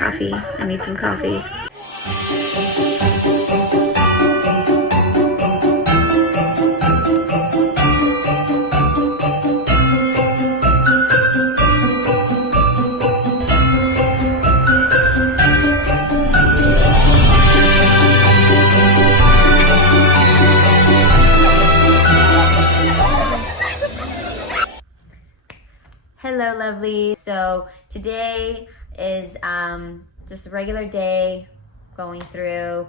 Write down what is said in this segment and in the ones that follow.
coffee. I need some coffee. Hello, lovely. So today is just a regular day, going through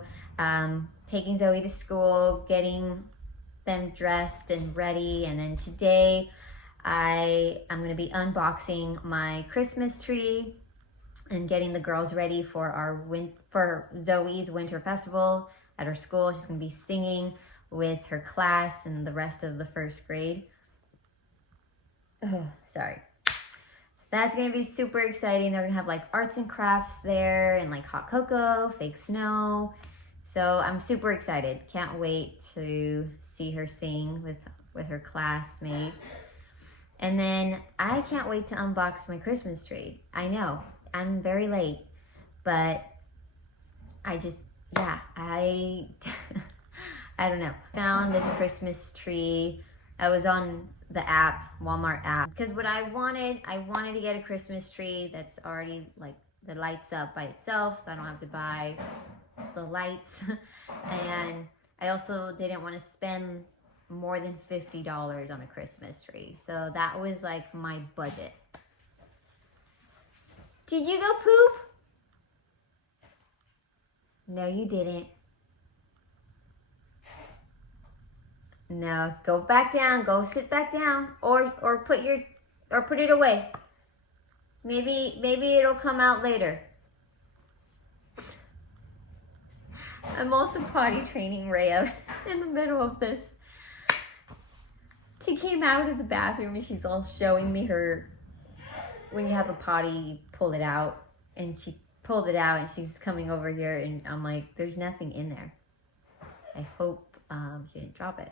taking Zoe to school, getting them dressed and ready, and then today I'm going to be unboxing my Christmas tree and getting the girls ready for for Zoe's winter festival at her school. She's going to be singing with her class and the rest of the first grade. Oh, sorry. That's gonna be super exciting. They're gonna have like arts and crafts there and like hot cocoa, fake snow. So I'm super excited. Can't wait to see her sing with her classmates. And then I can't wait to unbox my Christmas tree. I know, I'm very late, but I just, yeah, I don't know. Found this Christmas tree. I was on the app, Walmart app, because what I wanted to get a Christmas tree that's already like, that lights up by itself, so I don't have to buy the lights. And I also didn't want to spend more than $50 on a Christmas tree. So that was like my budget. Did you go poop? No, you didn't. No, go back down, go sit back down, or put it away. Maybe it'll come out later. I'm also potty training Rhea in the middle of this. She came out of the bathroom and she's all showing me her, when you have a potty, you pull it out, and she pulled it out and she's coming over here and I'm like, there's nothing in there. I hope she didn't drop it.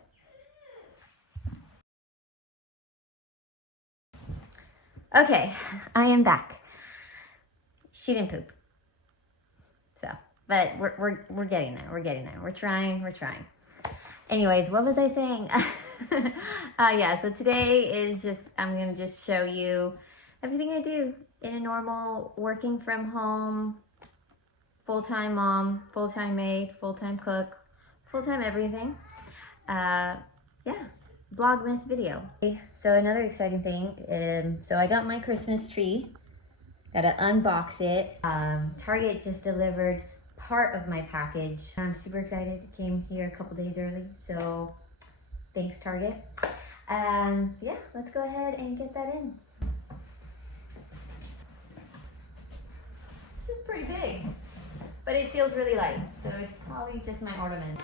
Okay, I am back. She didn't poop. So, but we're getting there. We're getting there. We're trying. Anyways, what was I saying? Yeah, so today is just, I'm going to just show you everything I do in a normal working from home, full-time mom, full-time maid, full-time cook, full-time everything. Yeah. Vlogmas video. So another exciting thing, so I got my Christmas tree, gotta unbox it. Target just delivered part of my package. I'm super excited, it came here a couple days early, so thanks Target. So yeah, let's go ahead and get that in. This is pretty big, but it feels really light, so it's probably just my ornament.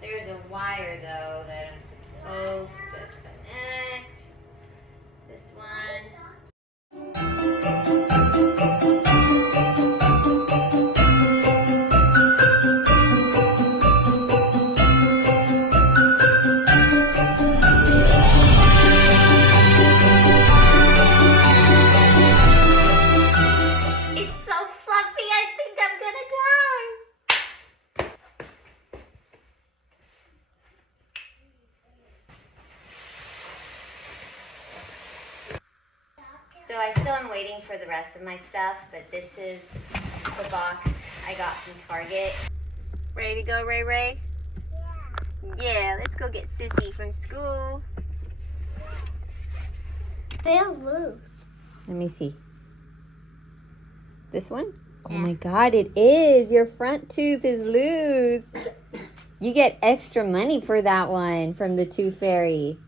There's a wire though that I'm supposed to connect. This one. So I still am waiting for the rest of my stuff, but this is the box I got from Target. Ready to go, Ray Ray? Yeah. Yeah, let's go get Sissy from school. Feels loose. Let me see. This one? Yeah. Oh my God, it is. Your front tooth is loose. You get extra money for that one from the Tooth Fairy.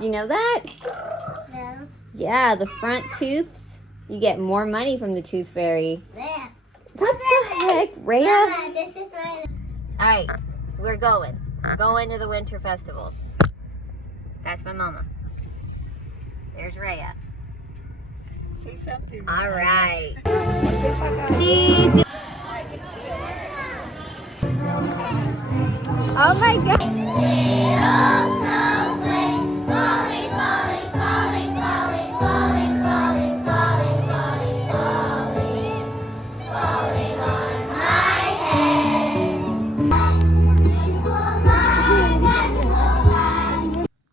You know that? No. Yeah, the front tooth, you get more money from the Tooth Fairy. There. What the heck, Rhea? Mama, this is mine. All right, We're going to the winter festival. That's my mama. There's Rhea. Say something. All right. Cheese. Oh my God.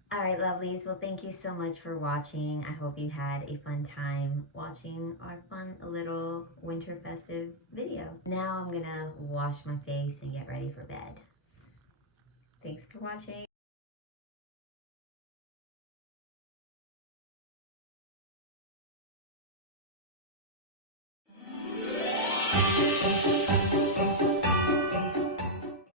All right, lovelies. Well, thank you so much for watching. I hope you had a fun time watching our fun little winter festive video. Now I'm gonna wash my face and get ready for bed. Thanks for watching.